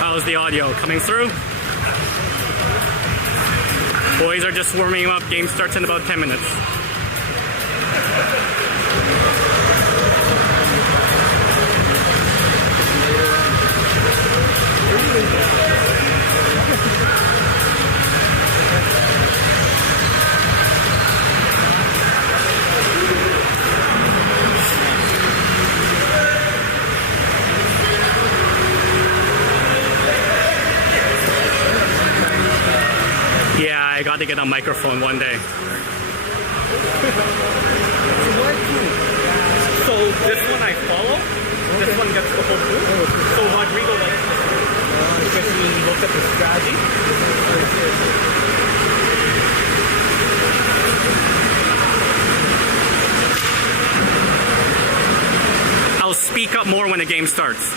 How's the audio coming through? Boys are just warming up. Game starts in about 10 minutes. Yeah, I got to get a microphone one day. So this one I follow. This one gets the whole group. So Rodrigo likes this one because he looked at the strategy. I'll speak up more when the game starts.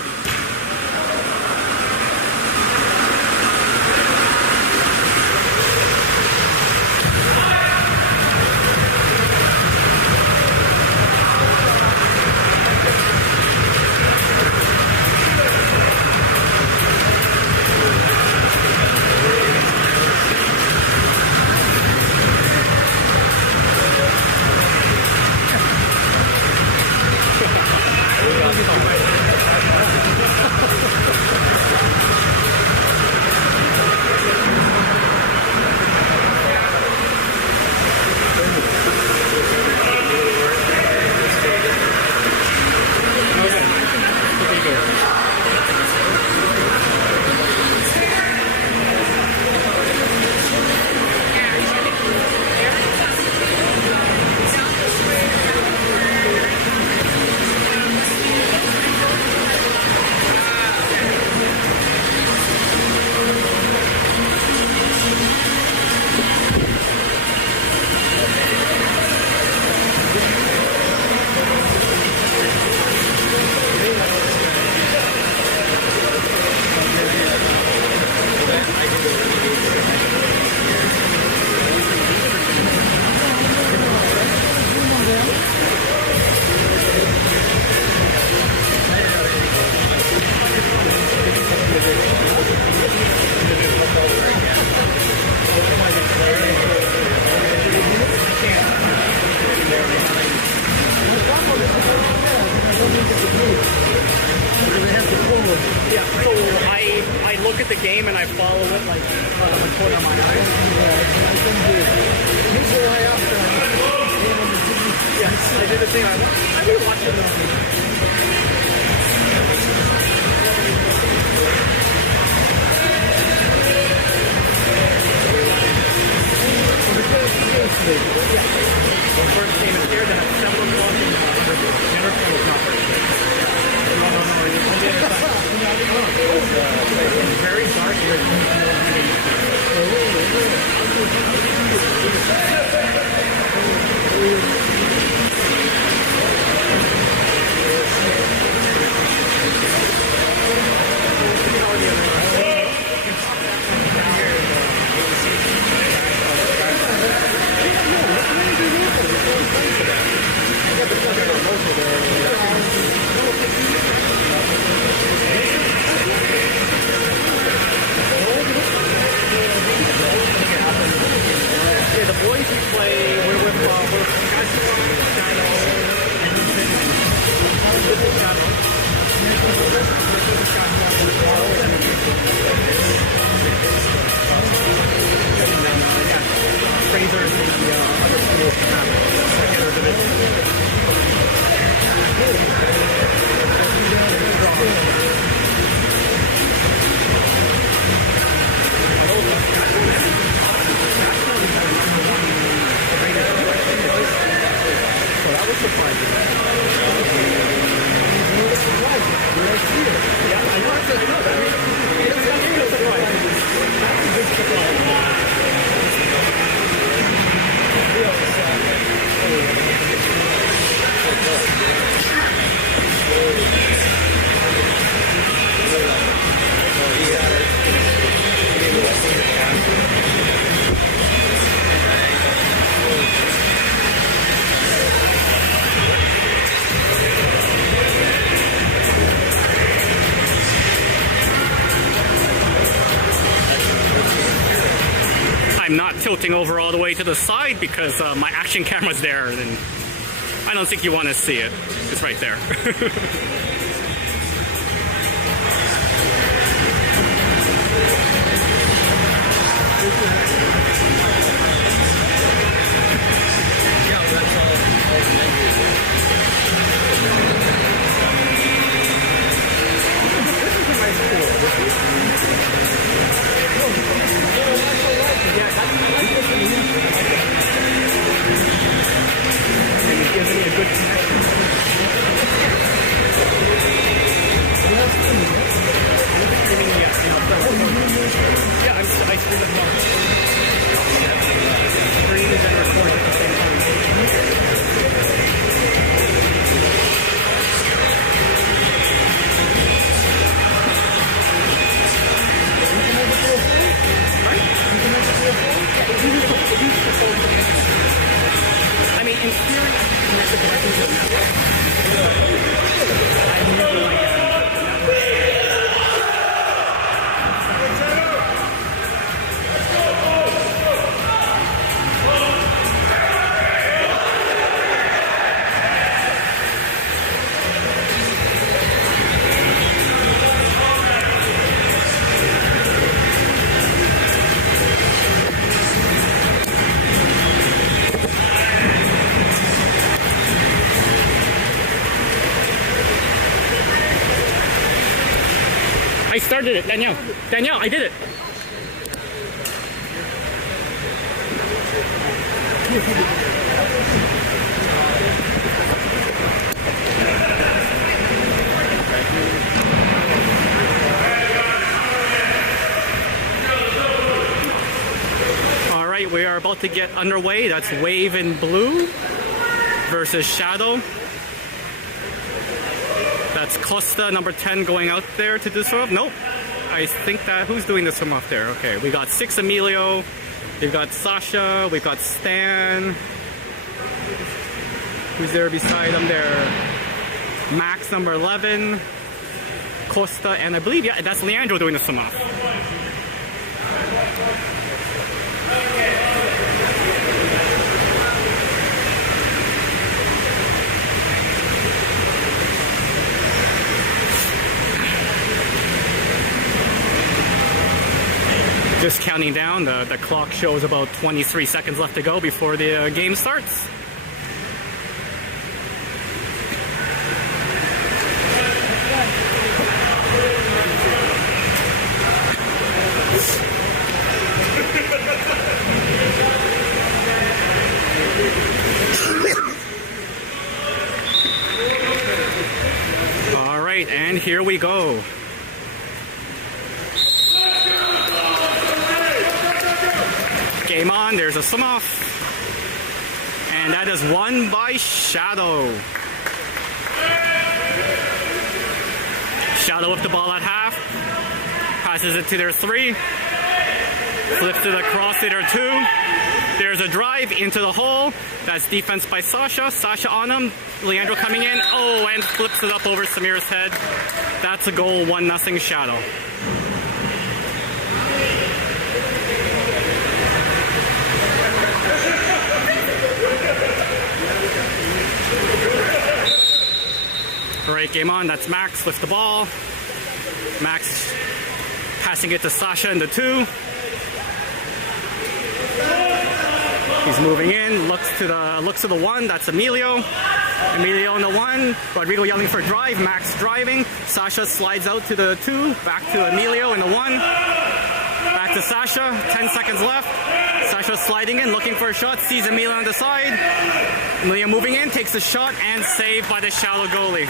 Yeah, so I look at the game and I follow it like on the corner of my eye. Yeah, I did the same. I did watch it. When first came in here, then at 7 o'clock in Jennifer was not very good. It was very dark the boys we play, we're with Fraser and the other schools from that second division. So that was surprising. Yeah, I know. It's a surprise. That's a big surprise. tilting over all the way to the side because my action camera's there, and I don't think you want to see it. It's right there. Gives me a good connection. Yeah, I stream it well. Stream and record at the same time. I mean, in theory, I can connect it directly to the network. I never like it. I started it, Danielle. Danielle, I did it. All right, we are about to get underway. That's Wave in blue versus Shadow. That's Costa, number 10, going out there to do swim off. Nope. I think that, who's doing the swim off there? Okay, we got 6 Emilio, we've got Sasha, we've got Stan. Who's there beside him there? Max, number 11, Costa, and I believe, yeah, that's Leandro doing the swim off. Just counting down, the clock shows about 23 seconds left to go before the game starts. All right, and here we go. Game on, there's a swim off. And that is won by Shadow. Shadow with the ball at half. Passes it to their 3. Flips to the cross to their 2. There's a drive into the hole. That's defense by Sasha. Sasha on him. Leandro coming in. Oh, and flips it up over Samir's head. That's a goal, 1-0 Shadow. Alright, game on. That's Max with the ball. Max passing it to Sasha in the 2. He's moving in, looks to the 1, that's Emilio. Emilio on the 1, Rodrigo yelling for drive, Max driving. Sasha slides out to the 2, back to Emilio in the 1. Back to Sasha, 10 seconds left. Sasha sliding in, looking for a shot, sees Emilio on the side. Emilio moving in, takes a shot, and saved by the Shadow goalie.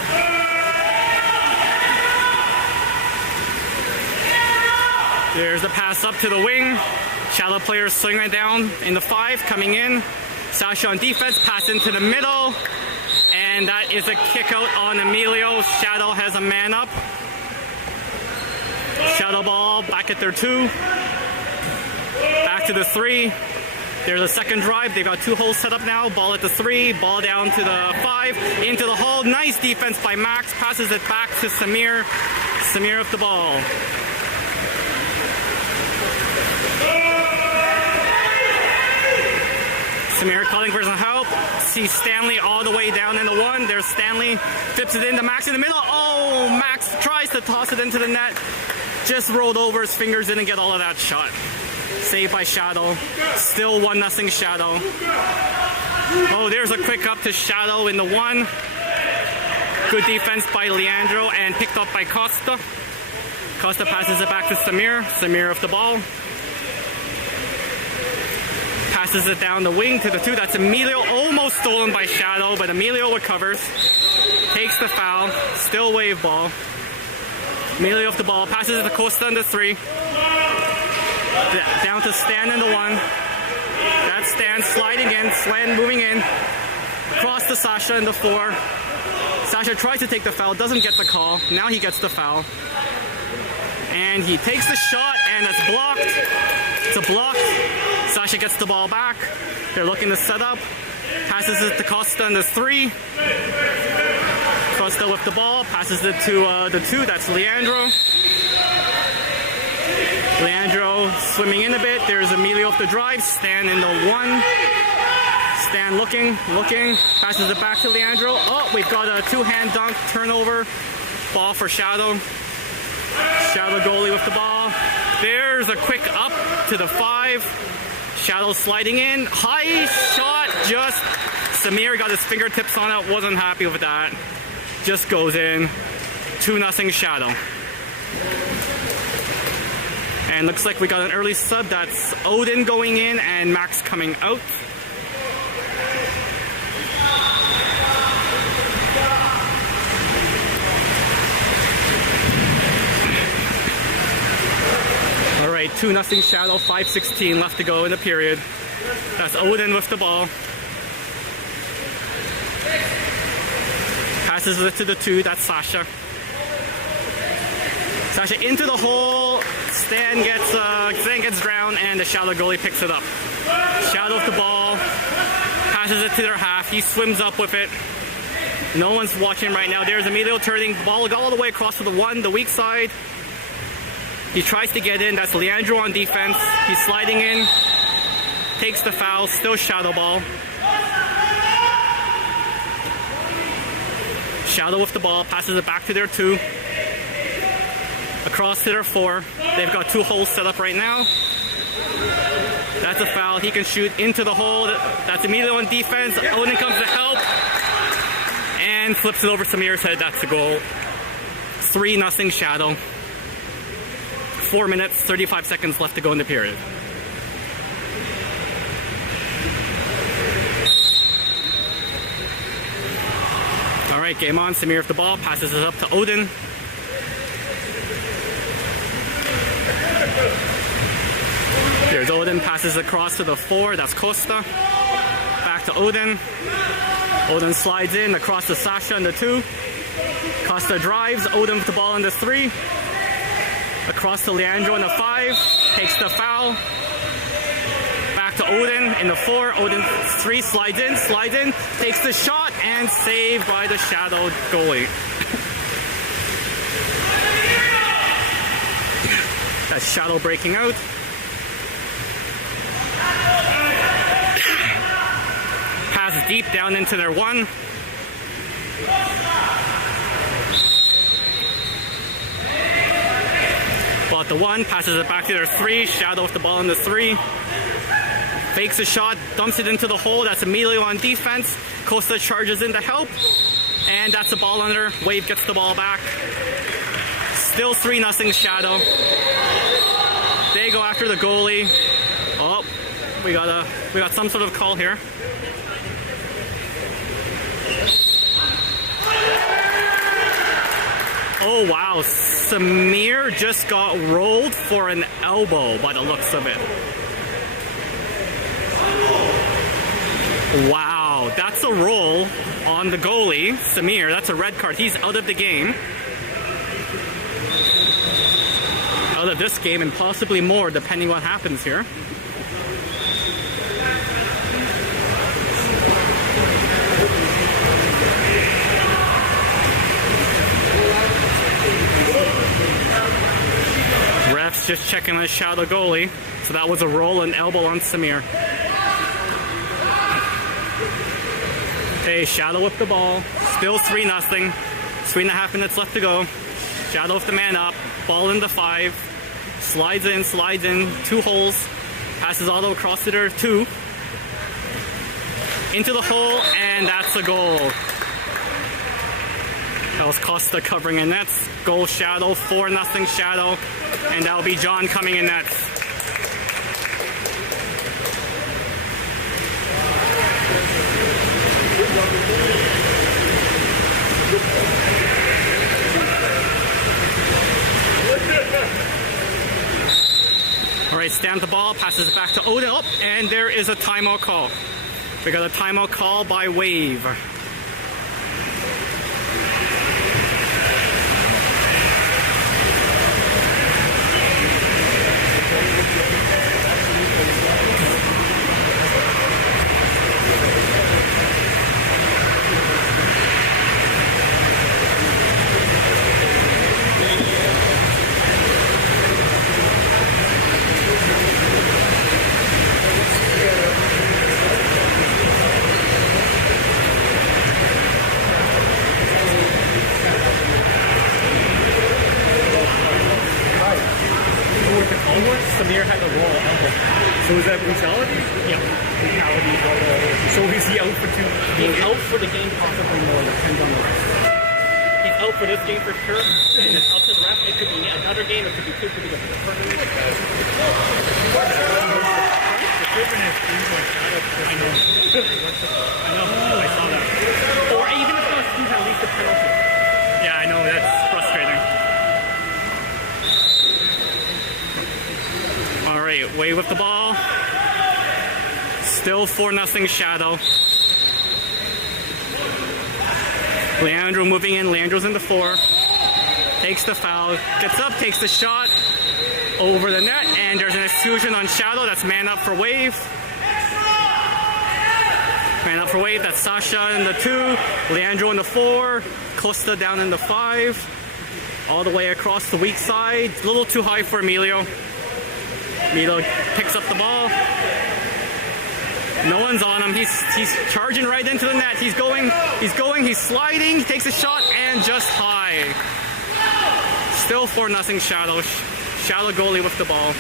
There's the pass up to the wing. Shadow players swinging it down in the 5, coming in. Sasha on defense, pass into the middle. And that is a kick out on Emilio. Shadow has a man up. Shadow ball back at their 2. Back to the 3. There's a second drive. They've got 2 holes set up now. Ball at the 3. Ball down to the 5. Into the hole. Nice defense by Max. Passes it back to Samir. Samir with the ball. Samir calling for some help. See Stanley all the way down in the one. There's Stanley, flips it into Max in the middle. Oh, Max tries to toss it into the net. Just rolled over, his fingers didn't get all of that shot. Saved by Shadow. Still 1-0 Shadow. Oh, there's a quick up to Shadow in the one. Good defense by Leandro and picked up by Costa. Costa passes it back to Samir. Samir with the ball. Passes it down the wing to the two. That's Emilio, almost stolen by Shadow, but Emilio recovers. Takes the foul. Still wave ball. Emilio with the ball. Passes it to Costa in the three. Down to Stan in the one. That's Stan sliding in. Slan moving in. Across to Sasha in the four. Sasha tries to take the foul. Doesn't get the call. Now he gets the foul. And he takes the shot, and it's blocked. It's a block. Sasha gets the ball back. They're looking to set up. Passes it to Costa in the three. Costa with the ball. Passes it to the two. That's Leandro. Leandro swimming in a bit. There's Emilio off the drive. Stan in the one. Stan looking. Passes it back to Leandro. Oh, we've got a two-hand dunk. Turnover. Ball for Shadow. Shadow goalie with the ball. There's a quick up to the five. Shadow sliding in. High shot. Just Samir got his fingertips on it. Wasn't happy with that. Just goes in. 2-0 Shadow. And looks like we got an early sub. That's Odin going in and Max coming out. All right, 2-0 Shadow, 5:16 left to go in the period. That's Odin with the ball. Passes it to the two, that's Sasha. Sasha into the hole. Stan gets drowned, and the Shadow goalie picks it up. Shadow with the ball. Passes it to their half. He swims up with it. No one's watching right now. There's Emilio turning. Ball all the way across to the one, the weak side. He tries to get in. That's Leandro on defense. He's sliding in. Takes the foul. Still Shadow ball. Shadow with the ball. Passes it back to their two. Across to their four. They've got two holes set up right now. That's a foul. He can shoot into the hole. That's Emilio on defense. Odin comes to help. And flips it over Samir's head. That's the goal. 3-0 Shadow. 4 minutes, 35 seconds left to go in the period. All right, game on. Samir with the ball. Passes it up to Odin. There's Odin, passes across to the four, that's Costa. Back to Odin. Odin slides in across to Sasha in the two. Costa drives, Odin with the ball in the three. Across to Leandro in the five, takes the foul. Back to Odin in the four, Odin three, slides in, takes the shot, and saved by the Shadow goalie. That's Shadow breaking out. Pass deep down into their one. Ball at the one, passes it back to their three. Shadow with the ball in the three. Fakes a shot, dumps it into the hole. That's Emilio on defense. Costa charges in to help. And that's a ball under. Wave gets the ball back. Still 3-0 Shadow. They go after the goalie. Oh, we got some sort of call here. Oh wow, Samir just got rolled for an elbow by the looks of it. Wow, that's a roll on the goalie, Samir. That's a red card. He's out of the game. Out of this game and possibly more depending what happens here. Refs just checking on the Shadow goalie. So that was a roll and elbow on Samir. Okay, Shadow with the ball. Still 3-0. 3.5 minutes left to go. Shadow with the man up. Ball in the 5. Slides in, 2 holes. Passes all the way across to their 2. Into the hole, and that's a goal. That was Costa covering in nets. Goal Shadow, 4-0 Shadow. And that'll be John coming in nets. Alright, stamp the ball, passes it back to Odin. Oh, and there is a timeout call. We got a timeout call by Wave. Samir had a raw elbow. So is that brutality? Yeah. Brutality. So is he out for 2? He's out for the game, possibly more. Depends on the ref. He's out for this game for sure. And it's up to the ref. It could be another game. It could be 2. It could be different. The Cuban has 3 I know. I saw that. Or even if those teams at least a penalty. Yeah, I know, that's frustrating. Alright, Wave with the ball. Still 4-0 Shadow. Leandro moving in. Leandro's in the 4. Takes the foul. Gets up, takes the shot. Over the net. And there's an exclusion on Shadow. That's man up for Wave. Man up for Wave. That's Sasha in the 2. Leandro in the 4. Costa down in the 5. All the way across the weak side. A little too high for Emilio. Emilio picks up the ball. No one's on him. He's charging right into the net. He's he's sliding, he takes a shot, and just high. Still 4-0 Shadow. Shadow goalie with the ball.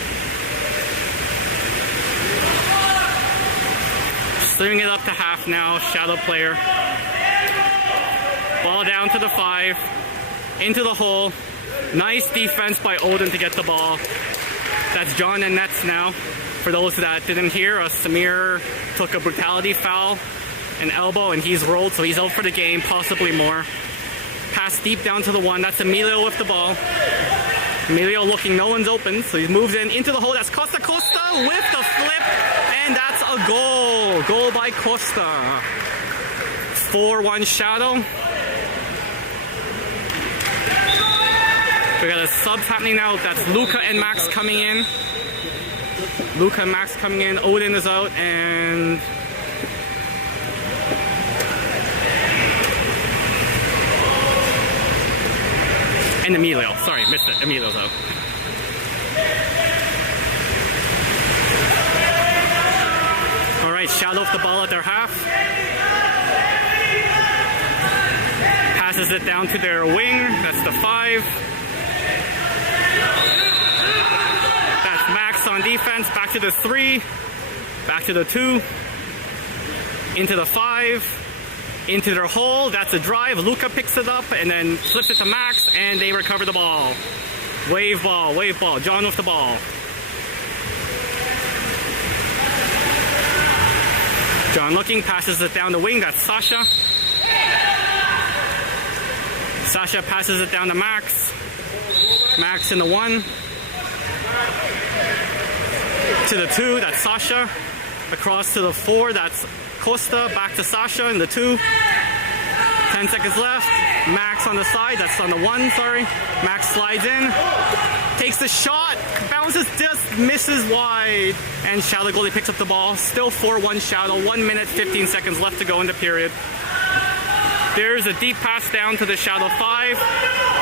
Slinging it up to half now, Shadow player. Ball down to the 5. Into the hole. Nice defense by Odin to get the ball. That's John and nets now. For those that didn't hear, Samir took a brutality foul, an elbow, and he's rolled, so he's out for the game, possibly more. Pass deep down to the 1. That's Emilio with the ball. Emilio looking, no one's open, so he moves into the hole. That's Costa with the flip, and that's a goal. Goal by Costa. 4-1 Shadow. We got a subs happening now. That's Luca and Max coming in. Luca and Max coming in. Odin is out, and Emilio. Sorry, missed it. Emilio's out. All right, Shadow with the ball at their half. Passes it down to their wing. That's the 5. That's Max on defense. Back to the 3. Back to the 2. Into the 5. Into their hole. That's a drive. Luca picks it up and then flips it to Max, and they recover the ball. Wave ball. Wave ball. John with the ball. John looking, passes it down the wing. That's Sasha. Sasha passes it down to Max. Max in the 1. To the 2, that's Sasha. Across to the 4, that's Costa. Back to Sasha in the 2. 10 seconds left. Max on the side, that's on the 1, sorry. Max slides in. Takes the shot. Bounces, just misses wide. And Shadow goalie picks up the ball. Still 4-1 Shadow. 1 minute, 15 seconds left to go in the period. There's a deep pass down to the Shadow 5.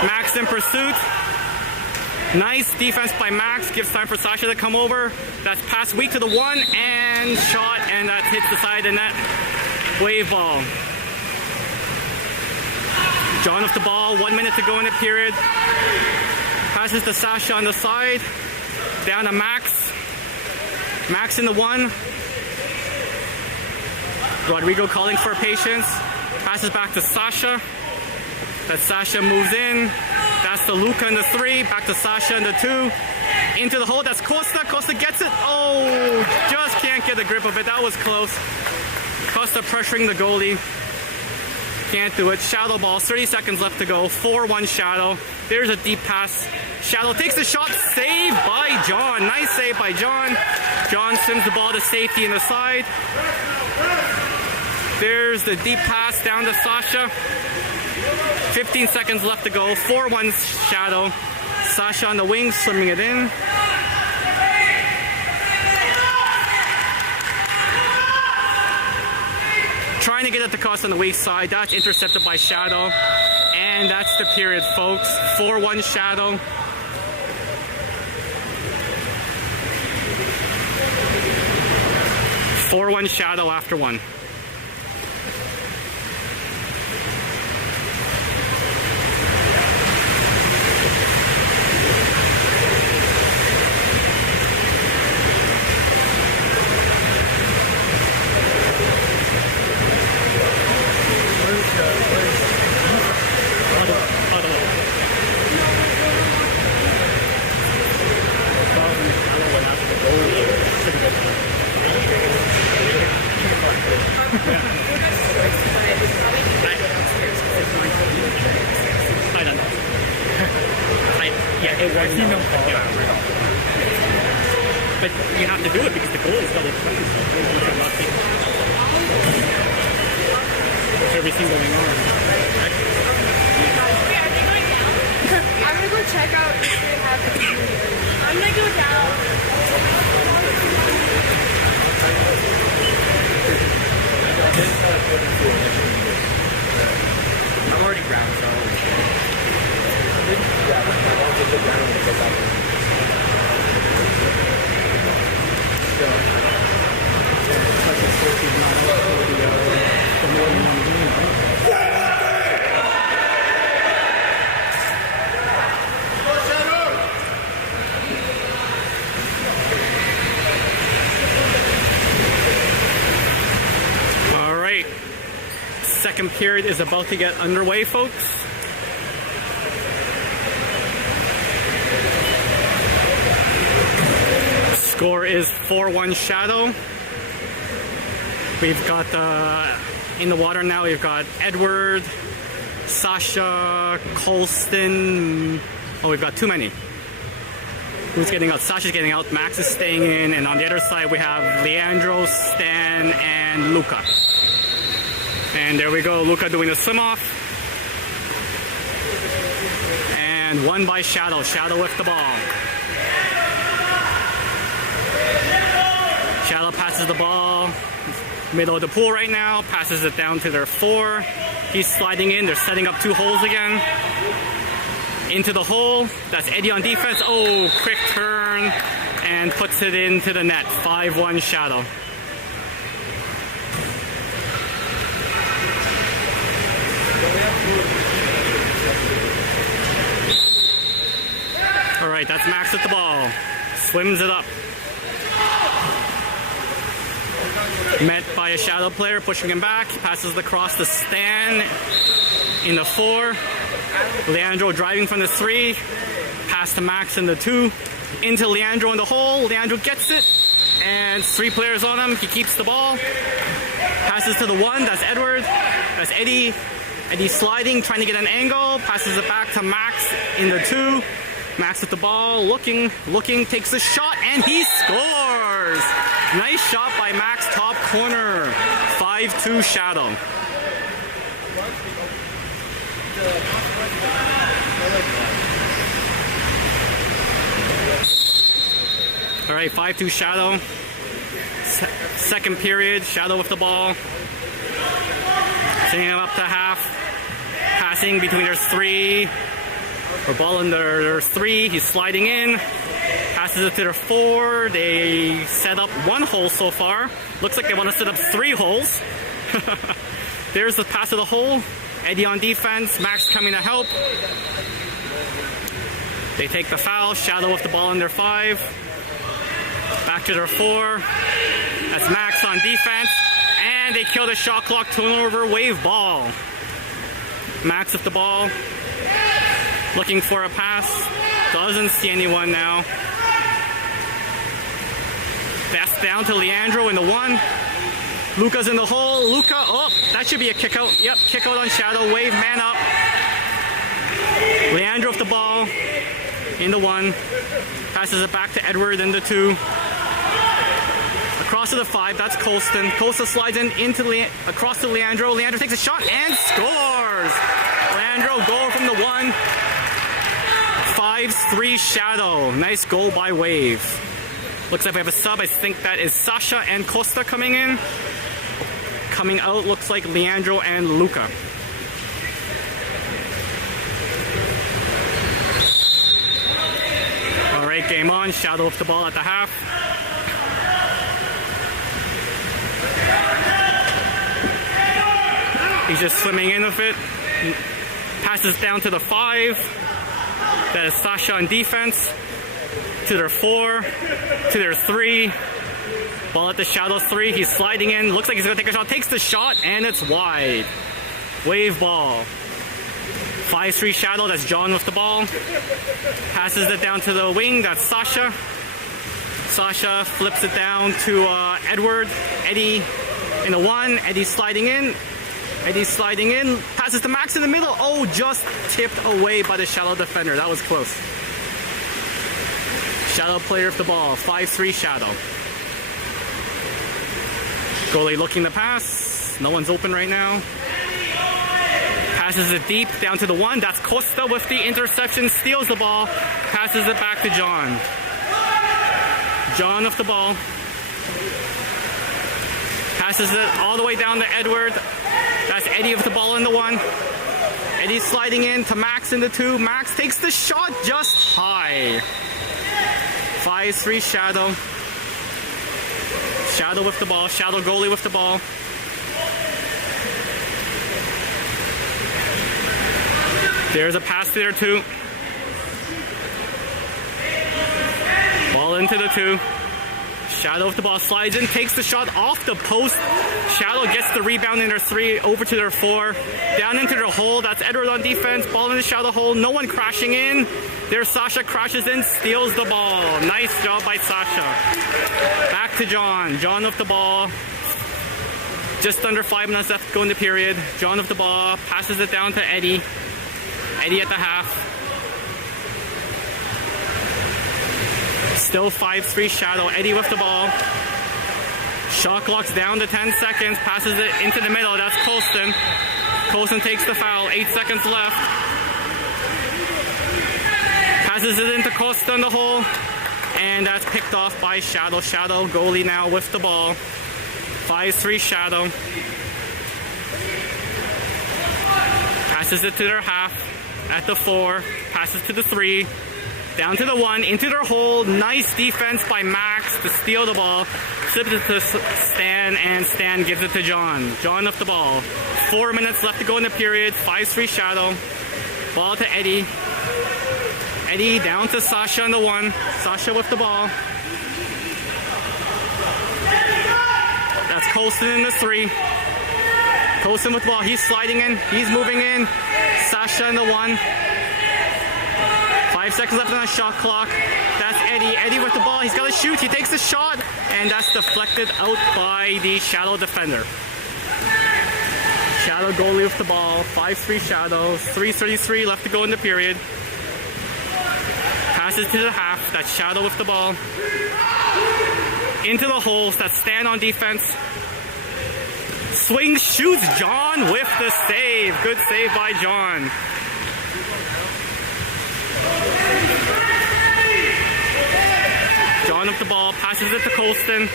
Max in pursuit. Nice defense by Max. Gives time for Sasha to come over. That's pass weak to the 1 and shot, and that hits the side of the net. Wave ball. John with the ball, 1 minute to go in the period. Passes to Sasha on the side. Down to Max. Max in the 1. Rodrigo calling for patience. Passes back to Sasha. That Sasha moves in. That's to Luka in the 3. Back to Sasha in the 2. Into the hole. That's Costa. Costa gets it. Oh, just can't get a grip of it. That was close. Costa pressuring the goalie. Can't do it. Shadow ball. 30 seconds left to go. 4-1 Shadow. There's a deep pass. Shadow takes the shot. Saved by John. Nice save by John. John sends the ball to safety in the side. There's the deep pass down to Sasha. 15 seconds left to go. 4-1 Shadow. Sasha on the wing, swimming it in. Trying to get it to Costa on the weak side. That's intercepted by Shadow. And that's the period, folks. 4-1 Shadow. Shadow after 1. I don't know. It was no problem. But you have to do it because the goal is got to explain itself. With everything going on. I'm gonna go check out if they have it. I'm gonna go down. I'm already ground, so. All right. Second period is about to get underway, folks. Score is 4-1 Shadow. We've got in the water now. We've got Edward, Sasha, Colston. Oh, we've got too many. Who's getting out? Sasha's getting out. Max is staying in, and on the other side we have Leandro, Stan, and Luka. And there we go. Luka doing the swim off. And won by Shadow. Shadow with the ball. Shadow passes the ball. Middle of the pool right now. Passes it down to their 4. He's sliding in. They're setting up 2 holes again. Into the hole. That's Eddie on defense. Oh, quick turn. And puts it into the net. 5-1 Shadow. All right, that's Max with the ball. Swims it up. Met by a Shadow player, pushing him back. Passes the cross to Stan in the 4. Leandro driving from the 3. Pass to Max in the 2. Into Leandro in the hole. Leandro gets it. And 3 players on him. He keeps the ball. Passes to the 1. That's Edward. That's Eddie. Eddie sliding, trying to get an angle. Passes it back to Max in the 2. Max with the ball, looking, takes a shot, and he scores! Nice shot by Max, top corner. 5-2 Shadow. All right, 5-2 Shadow. Second period, Shadow with the ball. Sending him up to half. Passing between their 3. Or ball in their 3. He's sliding in. Passes it to their 4. They set up 1 hole so far. Looks like they want to set up 3 holes. There's the pass of the hole. Eddie on defense. Max coming to help. They take the foul. Shadow with the ball in their 5. Back to their 4. That's Max on defense. And they kill the shot clock. Turnover, wave ball. Max with the ball. Looking for a pass. Doesn't see anyone now. Pass down to Leandro in the 1. Luca's in the hole. Luca, oh, that should be a kick out. Yep, kick out on Shadow. Wave, man up. Leandro with the ball in the 1. Passes it back to Edward in the 2. Across to the 5, that's Colston. Colston slides in across to Leandro. Leandro takes a shot and scores! Leandro, goal from the 1. 5-3 Shadow. Nice goal by Wave. Looks like we have a sub. I think that is Sasha and Costa coming in. Coming out looks like Leandro and Luca. Alright, game on. Shadow with the ball at the half. He's just swimming in with it. Passes down to the 5. That is Sasha on defense. To their 4. To their 3. Ball at the Shadow 3. He's sliding in. Looks like he's going to take a shot. Takes the shot, and it's wide. Wave ball. 5-3 Shadow. That's John with the ball. Passes it down to the wing. That's Sasha. Sasha flips it down to Edward. Eddie in the 1. Eddie sliding in. Eddie's sliding in. Passes to Max in the middle. Oh, just tipped away by the Shadow defender. That was close. Shadow player with the ball. 5-3 Shadow. Goalie looking to pass. No one's open right now. Passes it deep down to the 1. That's Costa with the interception. Steals the ball. Passes it back to John. John with the ball. Passes it all the way down to Edward. That's Eddie with the ball in the 1. Eddie sliding in to Max in the 2. Max takes the shot just high. 5-3 Shadow. Shadow with the ball. Shadow goalie with the ball. There's a pass there too. Ball into the 2. Shadow with the ball, slides in, takes the shot off the post. Shadow gets the rebound in their 3, over to their 4. Down into their hole, that's Edward on defense. Ball in the Shadow hole, no one crashing in. There's Sasha, crashes in, steals the ball. Nice job by Sasha. Back to John. John with the ball. Just under 5 minutes left to go in the period. John with the ball, passes it down to Eddie. Eddie at the half. Still 5-3 Shadow. Eddie with the ball. Shot clock's down to 10 seconds. Passes it into the middle. That's Colston. Colston takes the foul. 8 seconds left. Passes it into Costa in the hole. And that's picked off by Shadow. Shadow goalie now with the ball. 5-3 Shadow. Passes it to their half. At the 4. Passes to the 3. Down to the 1, into their hole. Nice defense by Max to steal the ball. Slips it to Stan, and Stan gives it to John. John with the ball. 4 minutes left to go in the period. 5-3 Shadow. Ball to Eddie. Eddie down to Sasha on the 1. Sasha with the ball. That's Colston in the 3. Colston with the ball. He's sliding in. He's moving in. Sasha in the 1. 5 seconds left on the shot clock. That's Eddie. Eddie with the ball. He's got to shoot. He takes the shot. And that's deflected out by the Shadow defender. Shadow goalie with the ball. 5-3 Shadow. 3:33 left to go in the period. Passes to the half. That's Shadow with the ball. Into the holes. That's Stan on defense. Swings, shoots. John with the save. Good save by John. John with the ball, passes it to Colston.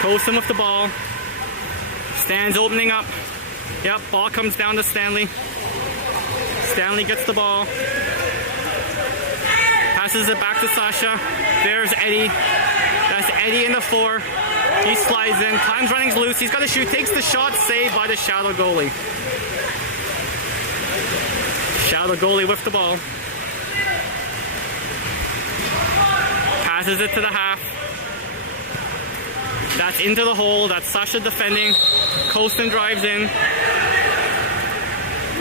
Colston with the ball. Stan's opening up. Yep, ball comes down to Stanley. Stanley gets the ball. Passes it back to Sasha. There's Eddie. That's Eddie in the 4. He slides in. Time's running loose. He's got to shoot. Takes the shot. Saved by the Shadow goalie. Shadow goalie with the ball. Passes it to the half. That's into the hole. That's Sasha defending. Colston drives in.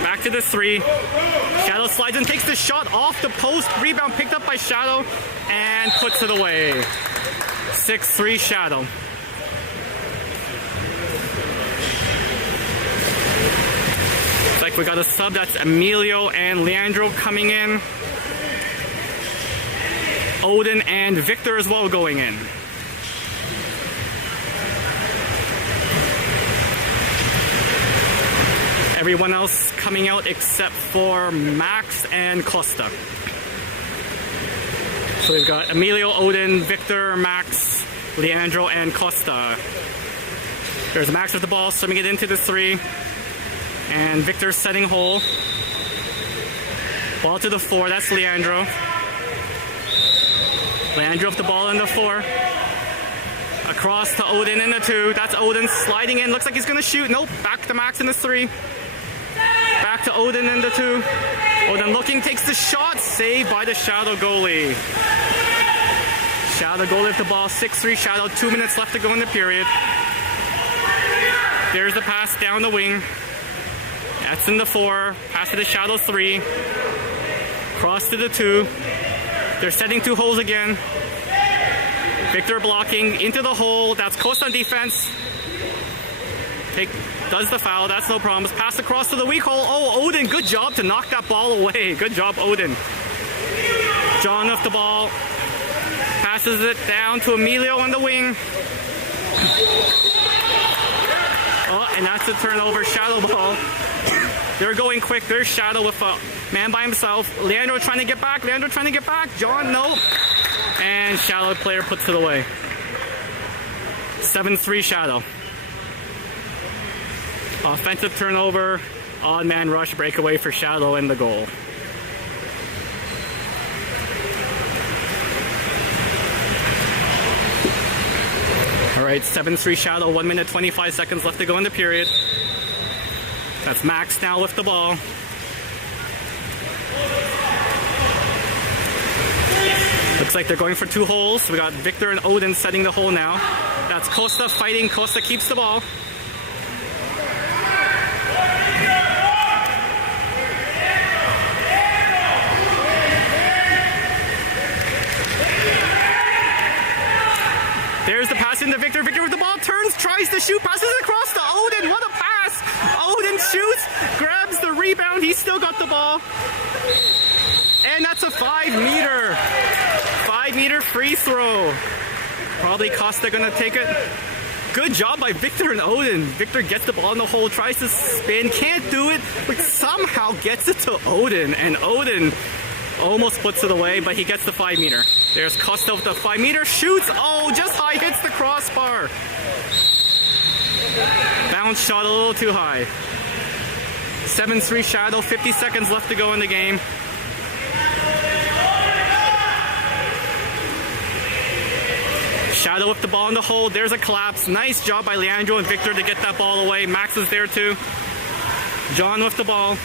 Back to the 3. Shadow slides in, takes the shot off the post. Rebound picked up by Shadow and puts it away. 6-3 Shadow. Looks like we got a sub. That's Emilio and Leandro coming in. Odin and Victor as well going in. Everyone else coming out except for Max and Costa. So we've got Emilio, Odin, Victor, Max, Leandro, and Costa. There's Max with the ball, swimming it into the 3. And Victor setting hole. Ball to the 4, that's Leandro. Leandro with the ball in the 4. Across to Odin in the 2. That's Odin sliding in. Looks like he's going to shoot. Nope. Back to Max in the 3. Back to Odin in the 2. Odin looking, takes the shot. Saved by the Shadow goalie. Shadow goalie with the ball. 6-3 Shadow. 2 minutes left to go in the period. There's the pass down the wing. That's in the 4. Pass to the Shadow 3. Cross to the 2. They're setting 2 holes again. Victor blocking into the hole. That's Costa on defense. Does the foul. That's no problems. Pass across to the weak hole. Oh, Odin, good job to knock that ball away. Good job, Odin. John with the ball. Passes it down to Emilio on the wing. Oh, and that's a turnover. Shadow ball. They're going quick. There's Shadow with a man by himself. Leandro trying to get back. John, no. And Shadow player puts it away. 7-3 Shadow. Offensive turnover. Odd man rush breakaway for Shadow in the goal. Alright, 7-3 Shadow. 1 minute 25 seconds left to go in the period. That's Max now with the ball. Looks like they're going for 2 holes. We got Victor and Odin setting the hole now. That's Costa fighting. Costa keeps the ball. There's the pass into Victor. Victor with the ball, turns, tries to shoot, passes across to Odin. What a pass! Odin shoots, grabs the rebound. He's still got the ball. And that's a 5-meter. 5-meter free throw. Probably Costa gonna take it. Good job by Victor and Odin. Victor gets the ball in the hole, tries to spin, can't do it, but somehow gets it to Odin. And Odin almost puts it away, but he gets the 5-meter. There's Costa with the 5-meter, shoots, oh, just high, hits the crossbar. Bounce shot a little too high. 7-3 Shadow, 50 seconds left to go in the game. Shadow with the ball in the hole, there's a collapse. Nice job by Leandro and Victor to get that ball away. Max is there too. John with the ball.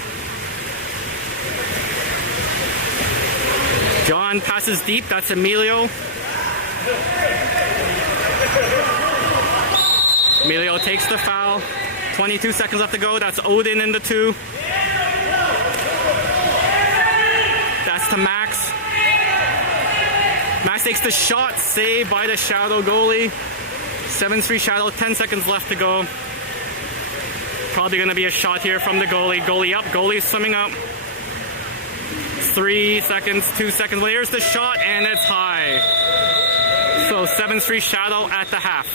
John passes deep, that's Emilio. Emilio takes the foul. 22 seconds left to go, that's Odin in the 2. That's to Max. Max takes the shot, saved by the Shadow goalie. 7-3 Shadow, 10 seconds left to go. Probably gonna be a shot here from the goalie. Goalie up, goalie swimming up. 3 seconds, 2 seconds. Well, here's the shot, and it's high. So 7-3 Shadow at the half.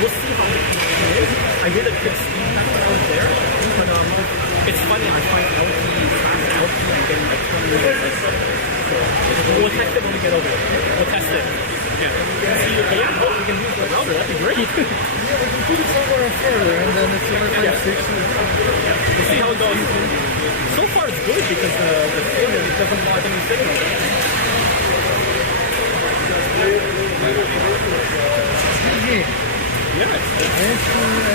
We'll see how it is. I did a good It's funny, I find LP fast LP and getting like 20 minutes. So we'll test it when we get over there. We'll test it. Yeah. See, yeah, well, we can use the router. That'd be great. Yeah, we can put it somewhere further, and then it's like 5, 6. We'll see how it goes. So far, it's good because the failure doesn't block any signal. Yeah, it's I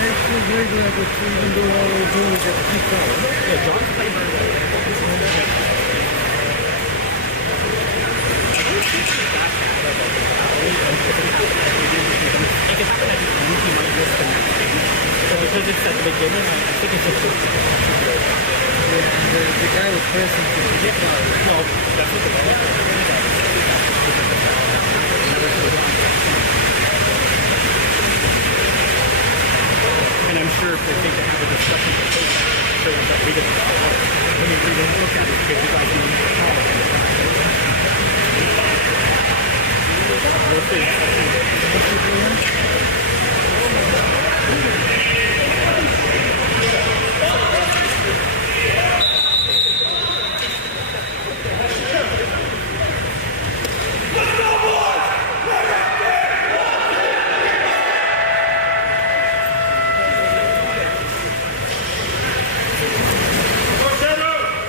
actually agree that even though all we're doing is get the peak power. yeah, John's playing very well. I don't think it's that bad of a valley, and if it happens at the beginning, it can happen at the end, you might miss the next game. So because it's at the beginning, I think it's just The guy was pressing to get power. well, that's what the and I'm sure if they think they have a discussion to take that, sure that we get when you look at it, because you guys need to talk. We'll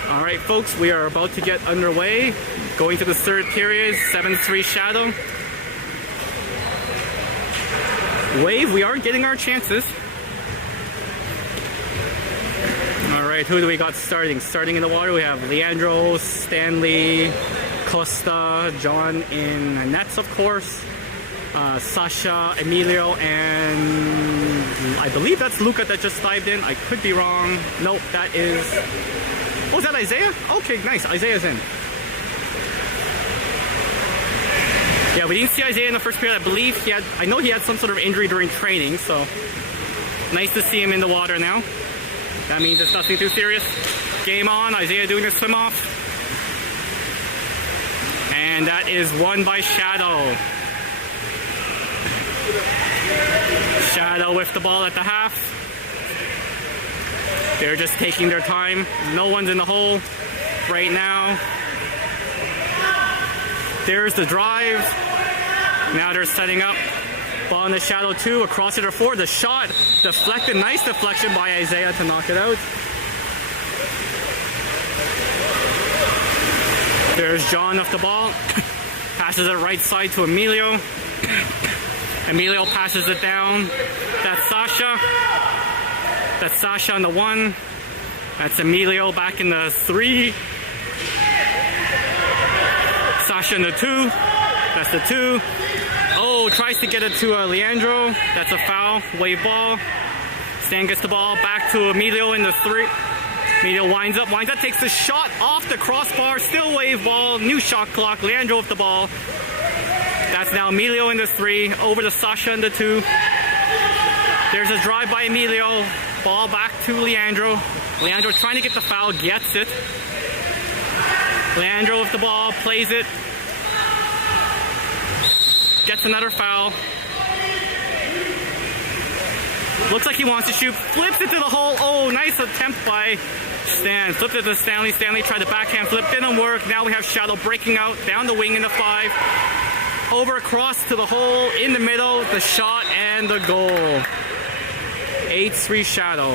All right, folks, we are about to get underway. Going to the third period, 7-3 Shadow. Wave, we are getting our chances. All right, who do we got starting? Starting in the water, we have Leandro, Stanley, Costa, John in nets, of course. Sasha, Emilio, and I believe that's Luca that just dived in. I could be wrong. Nope, that is... Oh, is that Isaiah? Okay, nice. Isaiah's in. Yeah, we didn't see Isaiah in the first period. I believe he had... I know he had some sort of injury during training, so... Nice to see him in the water now. That means it's nothing too serious. Game on. Isaiah doing a swim off. And that is won by Shadow. Shadow with the ball at the half. They're just taking their time. No one's in the hole right now. There's the drive. Now they're setting up. Ball in the Shadow 2. Across it or 4. The shot deflected. Nice deflection by Isaiah to knock it out. There's John with the ball. Passes it right side to Emilio. Emilio passes it down. That's Sasha. That's Sasha on the 1. That's Emilio back in the 3. Sasha in the 2. That's the 2. Oh, tries to get it to Leandro. That's a foul. Wave ball. Stan gets the ball back to Emilio in the 3. Emilio winds up, takes the shot off the crossbar. Still wave ball. New shot clock. Leandro with the ball. That's now Emilio in the 3. Over to Sasha in the 2. There's a drive by Emilio. Ball back to Leandro. Leandro trying to get the foul. Gets it. Leandro with the ball. Plays it. Gets another foul. Looks like he wants to shoot. Flips it to the hole. Oh, nice attempt by Stan. Flipped it to Stanley. Stanley tried the backhand flip. Didn't work. Now we have Shadow breaking out. Down the wing in the 5. Over across to the hole. In the middle. The shot and the goal. 8-3 Shadow.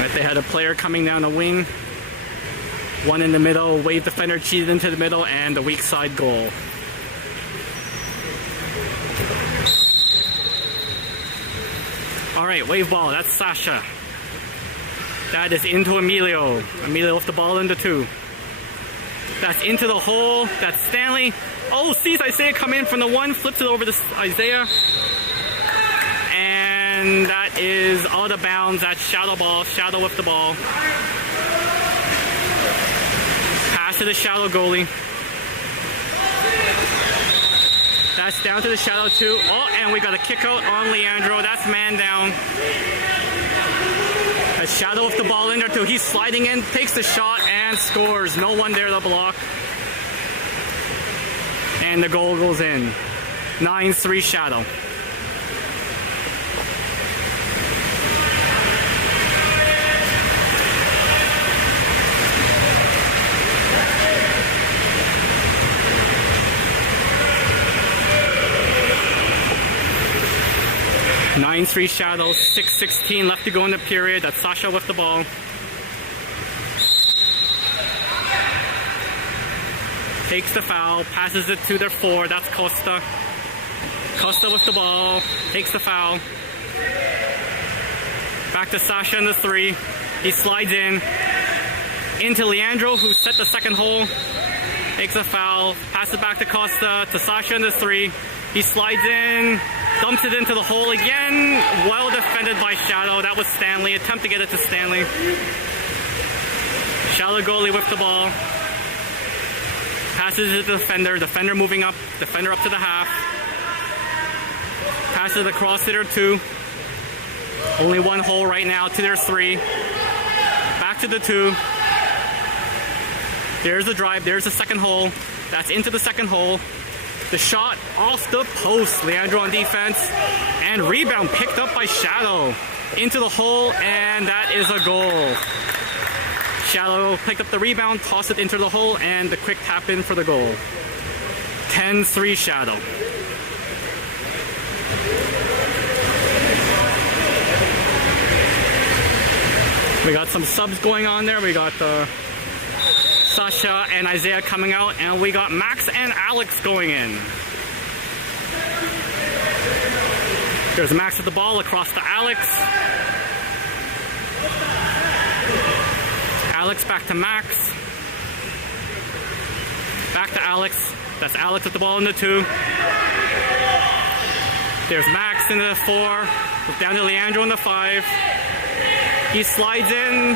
Right, they had a player coming down the wing. One in the middle, wave defender cheated into the middle, and the weak side goal. Alright, wave ball, that's Sasha. That is into Emilio. Emilio with the ball into 2. That's into the hole, that's Stanley. Oh, sees Isaiah come in from the 1, flips it over to Isaiah. And that is out of bounds, that's Shadow ball, Shadow with the ball. To the Shadow goalie. That's down to the Shadow 2. Oh, and we got a kick out on Leandro. That's man down. A Shadow with the ball in there too. He's sliding in, takes the shot, and scores. No one there to block. And the goal goes in. 9-3 Shadow. 9-3 Shadow, 6:16 left to go in the period. That's Sasha with the ball. Takes the foul, passes it to their 4. That's Costa. Costa with the ball, takes the foul. Back to Sasha in the 3. He slides in. Into Leandro, who set the second hole. Takes a foul, passes it back to Costa, to Sasha in the 3. He slides in, dumps it into the hole again. Well defended by Shadow. That was Stanley. Attempt to get it to Stanley. Shadow goalie with the ball. Passes it to the defender. Defender moving up. Defender up to the half. Passes it across to their 2. Only one hole right now to their 3. Back to the 2. There's the drive. There's the second hole. That's into the second hole. The shot off the post. Leandro on defense. And rebound picked up by Shadow. Into the hole, and that is a goal. Shadow picked up the rebound, tossed it into the hole, and the quick tap in for the goal. 10-3 Shadow. We got some subs going on there. We got Sasha and Isaiah coming out, and we got Max and Alex going in. There's Max with the ball across to Alex. Alex back to Max. Back to Alex. That's Alex with the ball in the 2. There's Max in the 4. Down to Leandro in the 5. He slides in.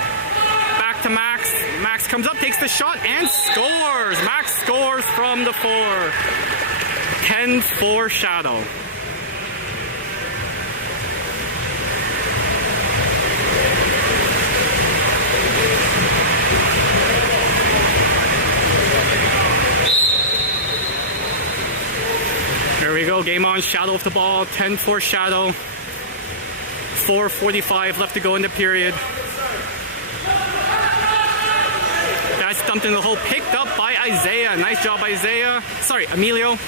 Back to Max. Max comes up, takes the shot, and scores. Max scores from the 4. 10-4 Shadow. There we go, game on. Shadow with the ball, 10-4 Shadow. 4:45 left to go in the period. That's dumped in the hole, picked up by Isaiah. Nice job, Isaiah. Sorry, Emilio.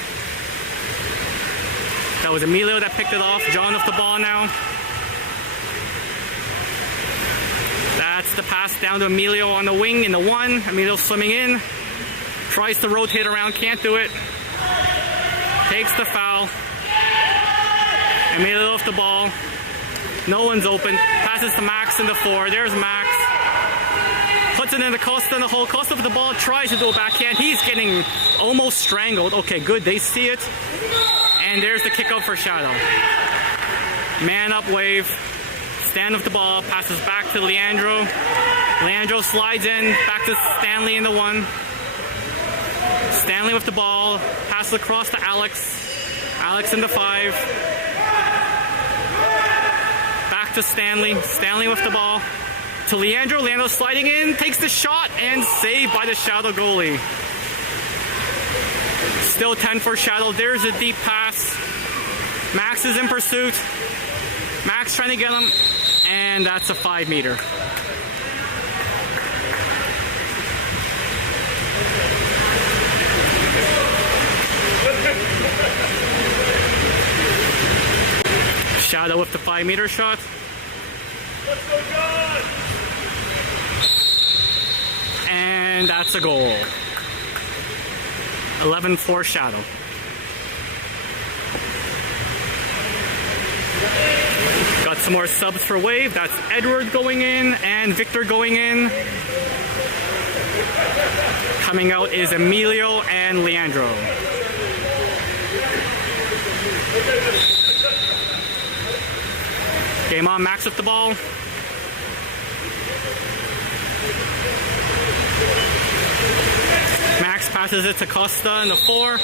That was Emilio that picked it off. John with the ball now. That's the pass down to Emilio on the wing in the 1. Emilio swimming in. Tries to rotate around, can't do it. Takes the foul. Emilio off the ball. No one's open. Passes to Max in the 4. There's Max. Puts it in the Costa in the hole. Costa with the ball. Tries to do a backhand. He's getting almost strangled. Okay, good. They see it. And there's the kick out for Shadow. Man up wave. Stan with the ball. Passes back to Leandro. Leandro slides in. Back to Stanley in the 1. Stanley with the ball. Passes across to Alex. Alex in the 5. Back to Stanley. Stanley with the ball. To Leandro. Leandro sliding in. Takes the shot and saved by the Shadow goalie. Still 10-4 Shadow. There's a deep pass. Max is in pursuit. Max trying to get him. And that's a 5-meter. Shadow with the 5-meter shot. Let's go, God! And that's a goal. 11-4 Shadow. Got some more subs for Wave. That's Edward going in and Victor going in. Coming out is Emilio and Leandro. Game on, Max with the ball. Max passes it to Costa in the 4.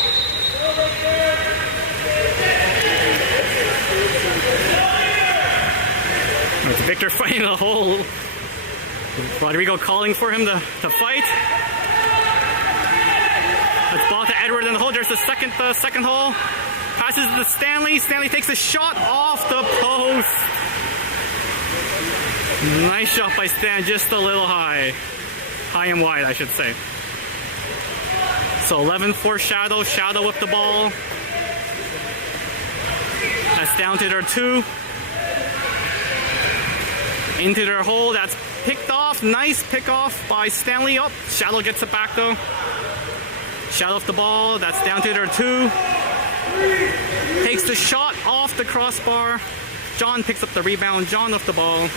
It's Victor fighting the hole. Rodrigo calling for him to fight. Let's ball to Edward in the hole. There's the second hole. Passes to Stanley. Stanley takes a shot off the post. Nice shot by Stan, just a little high. High and wide, I should say. So 11-4 Shadow. Shadow with the ball. That's down to their 2. Into their hole, that's picked off. Nice pick off by Stanley. Oh, Shadow gets it back though. Shadow off the ball, that's down to their 2. Takes the shot off the crossbar. John picks up the rebound. John off the ball.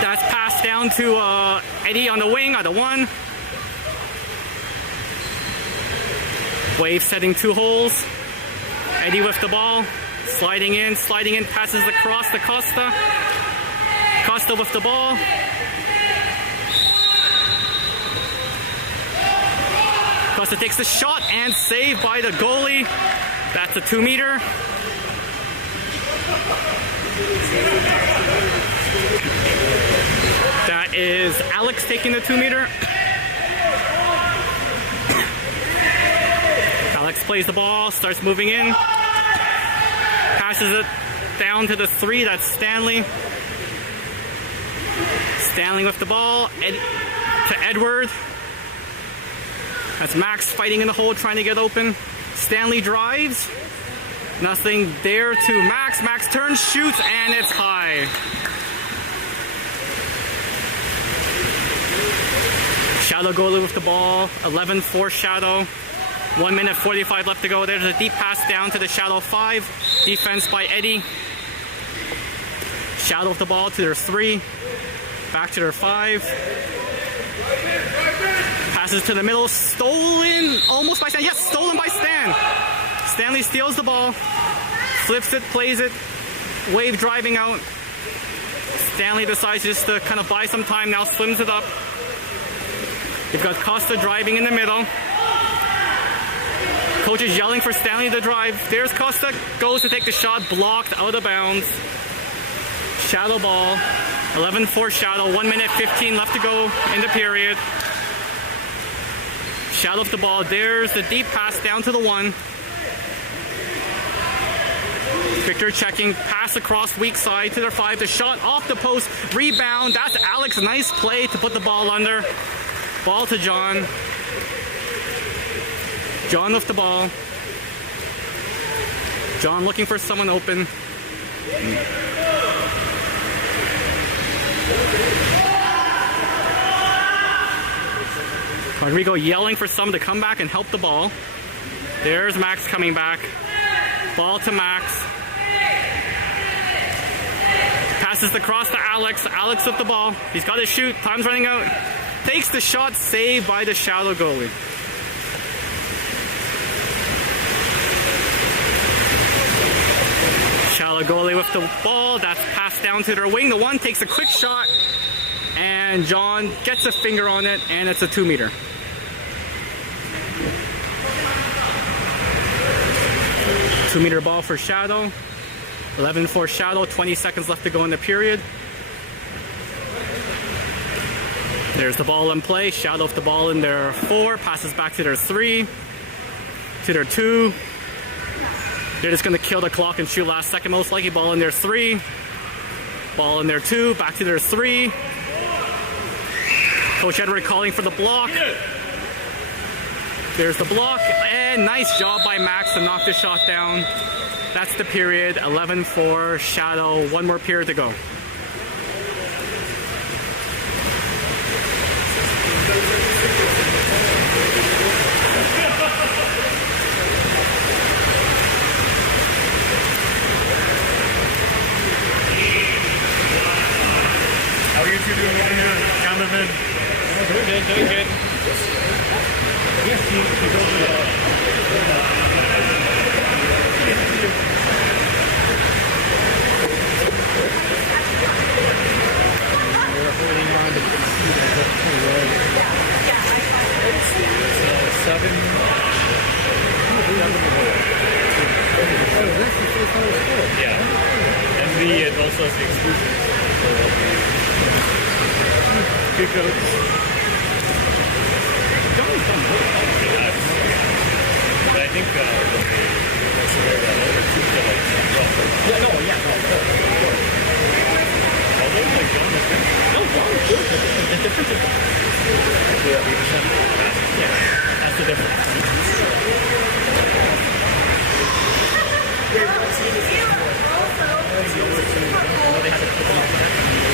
That's passed down to Eddie on the wing at the 1. Wave setting 2 holes. Eddie with the ball. Sliding in, passes across to Costa. Costa with the ball. Costa takes the shot and saved by the goalie. That's a 2-meter. That is Alex taking the 2-meter. Alex plays the ball, starts moving in. Passes it down to the 3, that's Stanley. Stanley with the ball, to Edward. That's Max fighting in the hole, trying to get open. Stanley drives. Nothing there to Max. Max turns, shoots, and it's high. Shadow goalie with the ball. 11-4 Shadow. 1 minute 45 left to go. There's a deep pass down to the Shadow 5. Defense by Eddie. Shadow with the ball to their 3. Back to their 5. Passes to the middle. Stolen almost by Stan. Yes, stolen by Stan. Stanley steals the ball. Flips it, plays it. Wave driving out. Stanley decides just to kind of buy some time now. Slims it up. You've got Costa driving in the middle. Coach is yelling for Stanley to drive. There's Costa. Goes to take the shot. Blocked out of bounds. Shadow ball. 11-4 Shadow. 1 minute 15 left to go in the period. Shadow with the ball. There's the deep pass down to the 1. Victor checking. Pass across weak side to their 5. The shot off the post. Rebound. That's Alex. Nice play to put the ball under. Ball to John. John with the ball. John looking for someone open. Rodrigo yelling for someone to come back and help the ball. There's Max coming back. Ball to Max. Passes the cross to Alex. Alex with the ball. He's got to shoot. Time's running out. Takes the shot, saved by the Shadow goalie. Shadow goalie with the ball. That's passed down to their wing. The 1 takes a quick shot. And John gets a finger on it, and it's a 2-meter. Two-meter ball for Shadow. 11-4 Shadow. 20 seconds left to go in the period. There's the ball in play. Shadow with the ball in their 4. Passes back to their 3. To their 2. They're just going to kill the clock and shoot last second. Most likely ball in their 3. Ball in their 2. Back to their 3. Coach Edward calling for the block. There's the block. And nice job by Max to knock the shot down. That's the period. 11-4 Shadow. 1 more period to go. How are you two doing over here, cameraman? Doing good, doing good. Yes, you go to We're holding on to the computer. It's 7. Yeah. And it also has the exclusion. Good coach. But I think the difference is that's the difference. know they had to put them back.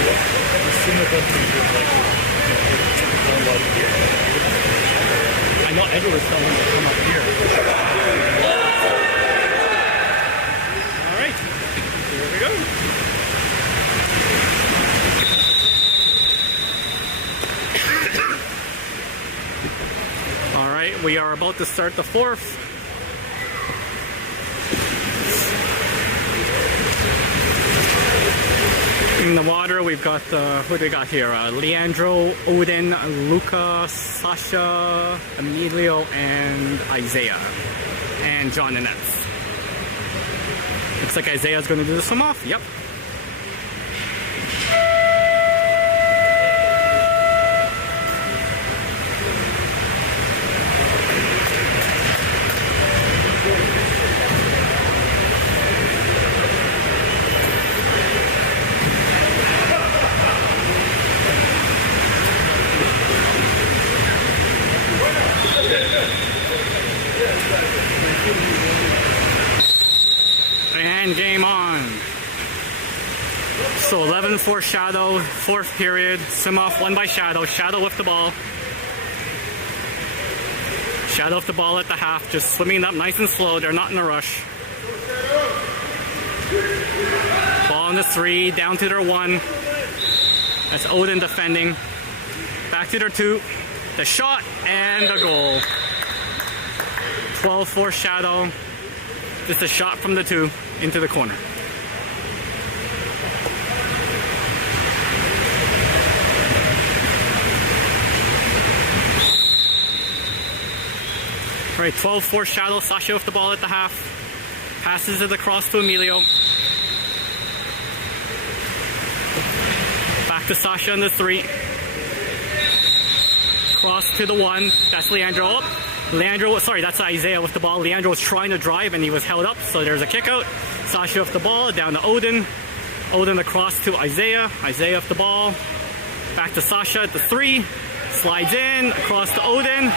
The sooner goes to I know Edward was telling me to come up here. All right, here we go. All right, we are about to start the fourth. In the water, we've got, who do we got here? Leandro, Odin, Luca, Sasha, Emilio, and Isaiah. And John and Nets. Looks like Isaiah's going to do the swim off. Yep. And game on. So 11-4 Shadow, fourth period. Swim off won by Shadow. Shadow with the ball. Shadow with the ball at the half, just swimming up nice and slow. They're not in a rush. Ball on the 3, down to their 1. That's Odin defending. Back to their 2. The shot and the goal. 12-4 Shadow. Just a shot from the 2 into the corner. Right, 12-4 Shadow. Sasha with the ball at the half. Passes it across to Emilio. Back to Sasha on the 3. Cross to the 1. That's Leandro up. Sorry, that's Isaiah with the ball. Leandro was trying to drive and he was held up, so there's a kick out. Sasha with the ball, down to Odin. Odin across to Isaiah. Isaiah with the ball. Back to Sasha at the 3. Slides in, across to Odin.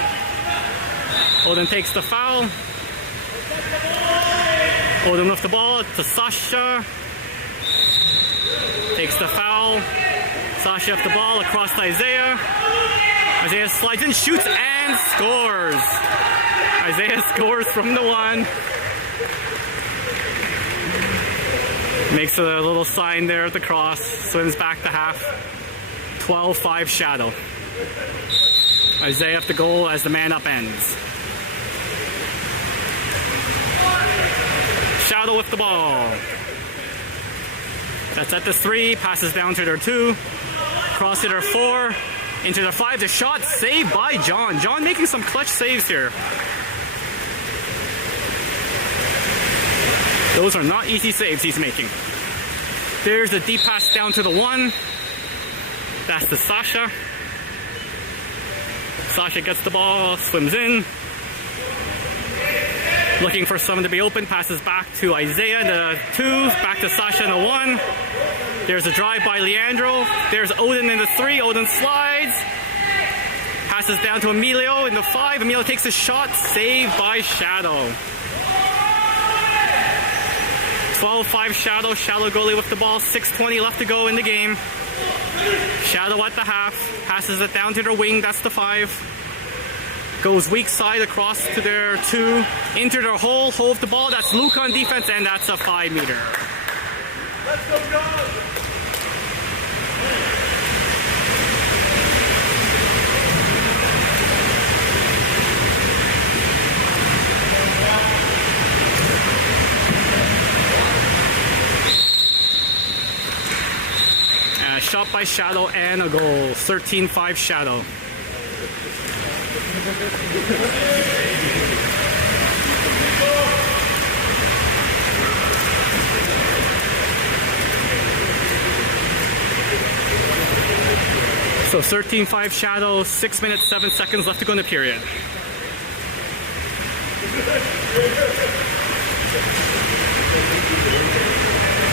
Odin takes the foul. Odin with the ball to Sasha. Takes the foul. Sasha with the ball across to Isaiah. Isaiah slides in, shoots, and scores. Isaiah scores from the 1. Makes a little sign there at the cross. Swims back to half. 12-5 Shadow. Isaiah up the goal as the man up ends. Shadow with the ball. That's at the 3. Passes down to their 2. Cross to their 4. Into the 5, the shot saved by John. John making some clutch saves here. Those are not easy saves he's making. There's a deep pass down to the 1. That's to Sasha. Sasha gets the ball, swims in. Looking for someone to be open, passes back to Isaiah, the 2, back to Sasha in the 1. There's a drive by Leandro. There's Odin in the 3. Odin slides. Passes down to Emilio in the 5. Emilio takes a shot. Saved by Shadow. 12-5 Shadow. Shadow goalie with the ball. 6:20 left to go in the game. Shadow at the half. Passes it down to their wing. That's the 5. Goes weak side across to their 2. Into their hole. Hold the ball. That's Luca on defense. And that's a 5-meter. Let's go, John! Shot by Shadow and a goal. 13-5 Shadow. So 13-5 Shadow, 6 minutes, 7 seconds left to go in the period.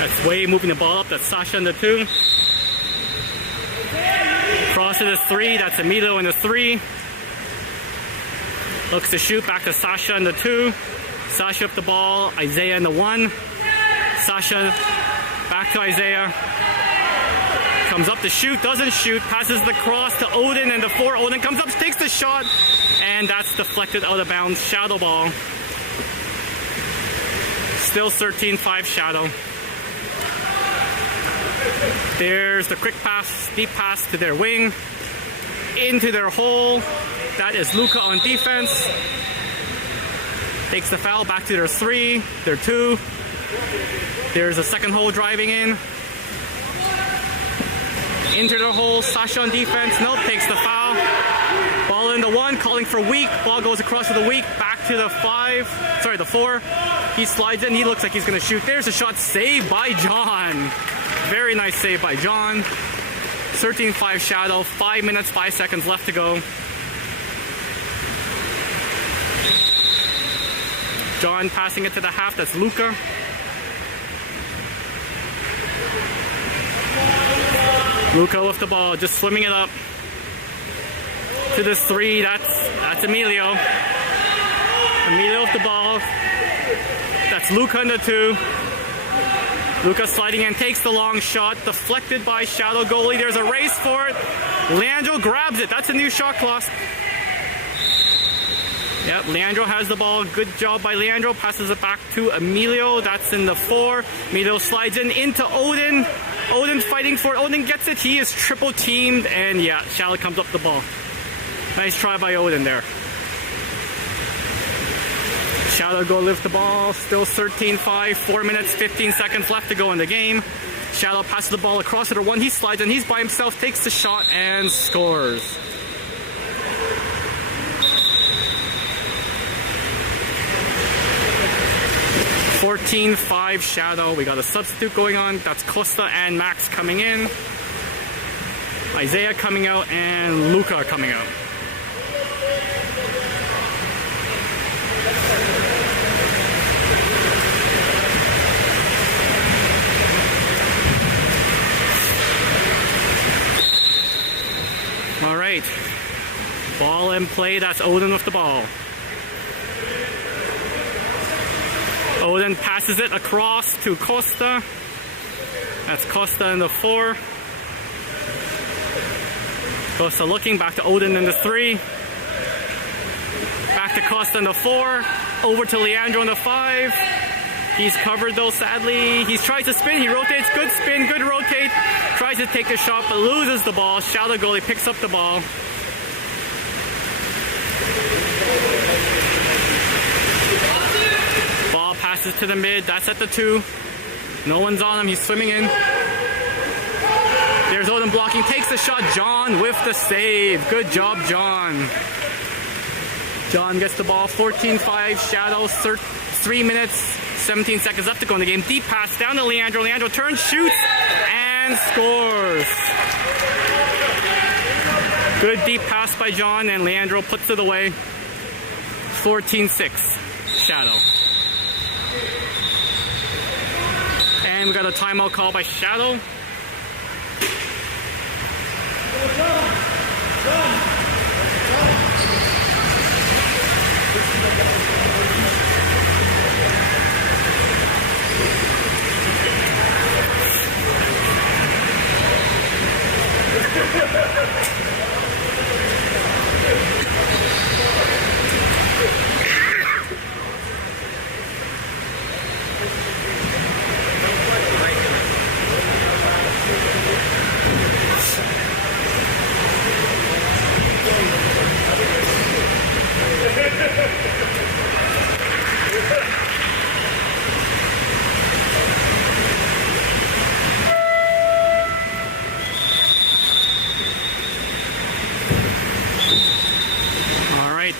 That's Way moving the ball up. That's Sasha in the 2. Cross to the 3. That's Emilio in the 3. Looks to shoot. Back to Sasha in the 2. Sasha up the ball. Isaiah in the 1. Sasha back Back to Isaiah. Comes up to shoot, doesn't shoot, passes the cross to Odin and the 4. Odin comes up, takes the shot, and that's deflected out of bounds. Shadow ball. Still 13-5 Shadow. There's the quick pass, deep pass to their wing. Into their hole. That is Luka on defense. Takes the foul, back to their 3, their 2. There's a second hole driving in. Into the hole, Sasha on defense. Nope, takes the foul. Ball in the 1, calling for weak. Ball goes across to the weak, back to the 4. He slides in, he looks like he's gonna shoot. There's a shot saved by John. Very nice save by John. 13-5 Shadow, 5 minutes, 5 seconds left to go. John passing it to the half, that's Luka. Luka with the ball, just swimming it up. To this 3, that's Emilio. Emilio with the ball. That's Luka in the 2. Luka sliding in, takes the long shot, deflected by Shadow goalie. There's a race for it. Leandro grabs it. That's a new shot clock. Yep, Leandro has the ball. Good job by Leandro. Passes it back to Emilio. That's in the 4. Emilio slides in into Odin. Odin fighting for it. Odin gets it. He is triple teamed, and yeah, Shadow comes up the ball. Nice try by Odin there. Shadow go lift the ball. Still 13-5. 4 minutes, 15 seconds left to go in the game. Shadow passes the ball across to the 1. He slides in. He's by himself. Takes the shot and scores. (14-5) Shadow. We got a substitute going on. That's Costa and Max coming in. Isaiah coming out and Luka coming out. All right. Ball in play. That's Odin with the ball. Odin passes it across to Costa. That's Costa in the 4. Costa looking, back to Odin in the 3. Back to Costa in the 4. Over to Leandro in the 5. He's covered though, sadly. He tries to spin, he rotates, good spin, good rotate. Tries to take the shot, but loses the ball. Shadow goalie picks up the ball. Ball passes to the mid, that's at the 2. No one's on him, he's swimming in. There's Odin blocking, takes the shot. John with the save. Good job, John. John gets the ball. 14-5 Shadow. 3 minutes, 17 seconds left to go in the game. Deep pass down to Leandro. Leandro turns, shoots, and scores. Good deep pass by John, and Leandro puts it away. 14-6 Shadow. And we got a timeout call by Shadow.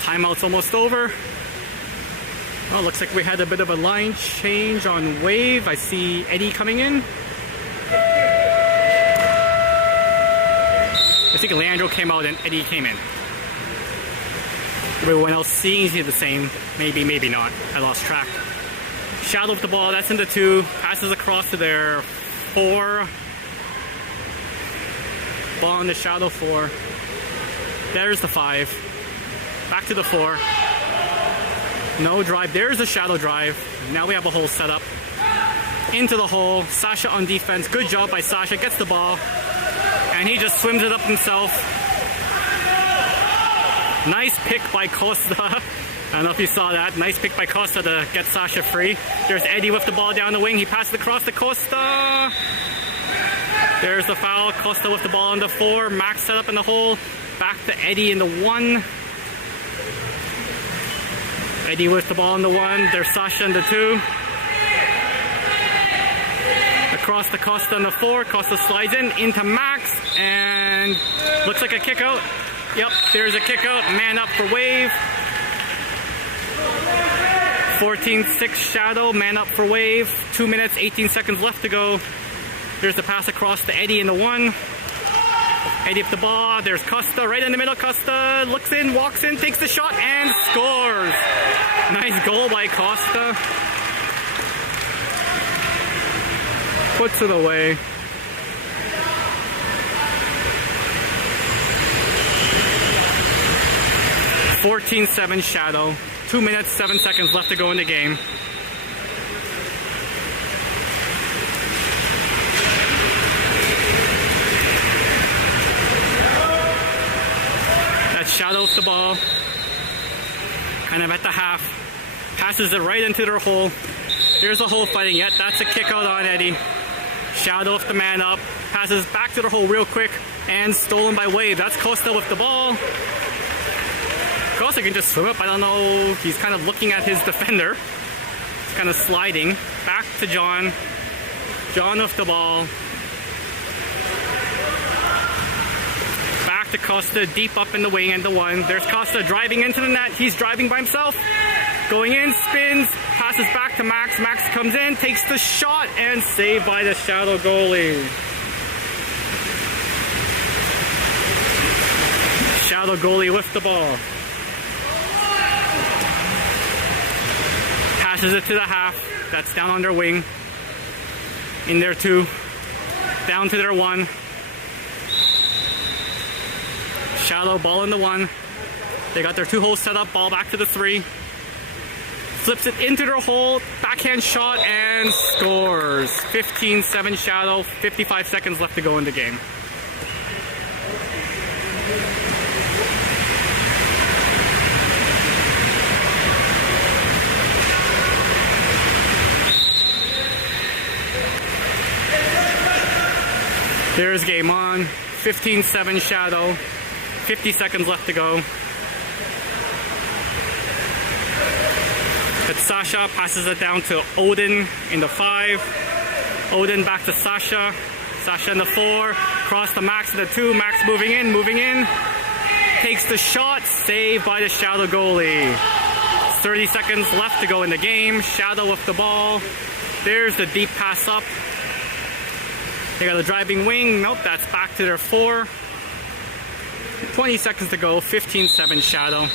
Timeout's almost over. Well, looks like we had a bit of a line change on Wave. I see Eddie coming in. I think Leandro came out and Eddie came in. Everyone else seems to be the same. Maybe, maybe not. I lost track. Shadow with the ball. That's in the 2. Passes across to their 4. Ball in the Shadow 4. There's the 5. Back to the 4. No drive. There's the Shadow drive. Now we have a whole setup. into the hole. Sasha on defense. Good job by Sasha. Gets the ball. And he just swims it up himself. Nice pick by Costa. I don't know if you saw that. Nice pick by Costa to get Sasha free. There's Eddie with the ball down the wing. He passes across to Costa. There's the foul. Costa with the ball in the 4. Max set up in the hole. Back to Eddie in the 1. Eddie with the ball in the 1. There's Sasha in the 2. Across to Costa in the 4. Costa slides in into Max. And looks like a kick out. Yep, there's a kick out. Man up for Wave. 14-6 Shadow. Man up for Wave. 2 minutes, 18 seconds left to go. There's the pass across to Eddie in the 1. Eddie with the ball. There's Costa right in the middle. Costa looks in, walks in, takes the shot, and scores. Nice goal by Costa. Puts it away. (14-7) Shadow. 2 minutes, 7 seconds left to go in the game. Shadow with the ball, kind of at the half, passes it right into their hole. Here's the hole fighting yet. That's a kick out on Eddie. Shadow with the man up, passes back to the hole real quick, and stolen by Wave. That's Costa with the ball. Costa can just swim up. I don't know. He's kind of looking at his defender. He's kind of sliding. Back to John. John with the ball. To Costa deep up in the wing and the 1. There's Costa driving into the net. He's driving by himself. Going in, spins, passes back to Max. Max comes in, takes the shot, and saved by the Shadow goalie. Shadow goalie with the ball. Passes it to the half. That's down on their wing. In their 2. Down to their 1. Shadow, ball in the 1. They got their 2 holes set up, ball back to the 3. Flips it into their hole, backhand shot, and scores. 15-7 Shadow, 55 seconds left to go in the game. There's game on. 15-7 Shadow. 50 seconds left to go. But Sasha passes it down to Odin in the 5. Odin back to Sasha. Sasha in the 4. Cross to Max in the 2. Max moving in. Takes the shot. Saved by the Shadow goalie. 30 seconds left to go in the game. Shadow with the ball. There's the deep pass up. They got a driving wing. Nope, that's back to their 4. 20 seconds to go, 15-7 Shadow.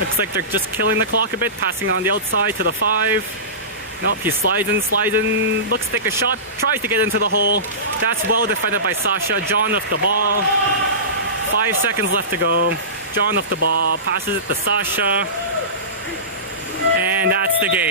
Looks like they're just killing the clock a bit, passing on the outside to the 5. Nope, he slides in, looks to take a shot, tries to get into the hole. That's well defended by Sasha. John with the ball. 5 seconds left to go. John with the ball, passes it to Sasha. And that's the game.